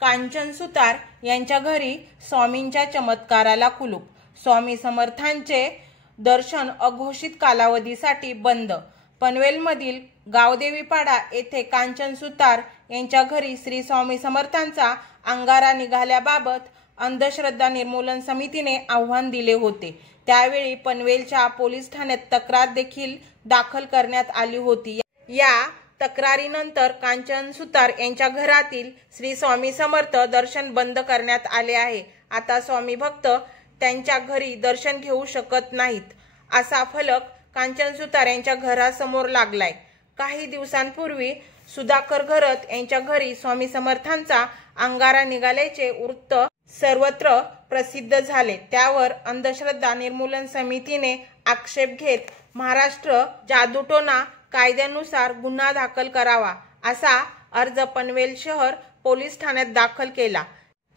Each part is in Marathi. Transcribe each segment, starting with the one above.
कांचन सुतार यांच्या घरी स्वामींच्या चमत्काराला कुलूप। स्वामी समर्थांचे दर्शन अघोषित कालावधीसाठी बंद। पनवेलमधील गावदेवीपाडा येथे कांचन सुतार यांच्या घरी श्री स्वामी समर्थांचा अंगारा निघाल्याबाबत अंधश्रद्धा निर्मूलन समितीने आव्हान दिले होते। त्यावेळी पनवेलच्या पोलीस ठाण्यात तक्रार देखील दाखल करण्यात आली होती। या तक्रारीनंतर कांचन सुतार यांच्या घरातील श्री स्वामी समर्थ दर्शन बंद करण्यात आले आहे। आता स्वामी भक्त त्यांच्या घरी दर्शन घेऊ शकत नाहीत असा फलक कांचन सुतार यांच्या घरासमोर लागलाय। काही दिवसांपूर्वी सुधाकर घरत यांच्या घरी स्वामी समर्थांचा अंगारा निघाल्याचे वृत्त सर्वत्र प्रसिद्ध झाले। त्यावर अंधश्रद्धा निर्मूलन समितीने आक्षेप घेत महाराष्ट्र जादूटोणा कायद्यानुसार गुन्हा दाखल करावा असा अर्ज पनवेल शहर पोलीस ठाण्यात दाखल केला।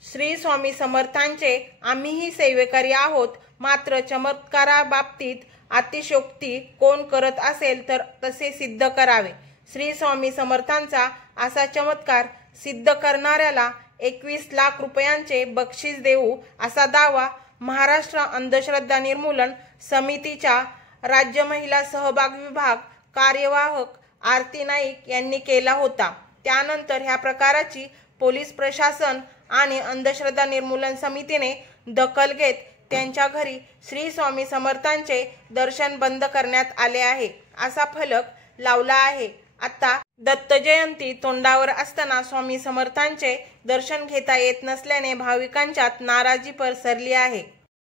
श्री स्वामी समर्थांचे आम्हीही सेवेकरी आहोत, मात्र चमत्काराबाबतीत अतिशयोक्ती कोण करत असेल तर तसे सिद्ध करावे। श्री स्वामी समर्थांचा असा चमत्कार सिद्ध करणाऱ्याला 21 लाख रुपयांचे बक्षीस देऊ असा दावा महाराष्ट्र अंधश्रद्धा निर्मूलन समितीच्या राज्य महिला सहभाग विभाग कार्यवाहक आरती नाईक यांनी केला होता। त्यानंतर ह्या प्रकाराची पोलीस प्रशासन आणि अंधश्रद्धा निर्मूलन समितीने दखल घेत त्यांच्या घरी श्री स्वामी समर्थांचे दर्शन बंद करण्यात आले आहे असा फलक लावला आहे। आता दत्त जयंती तोंडावर असताना स्वामी समर्थांचे दर्शन घेता येत नसल्याने भाविकांच्यात नाराजी पसरली आहे।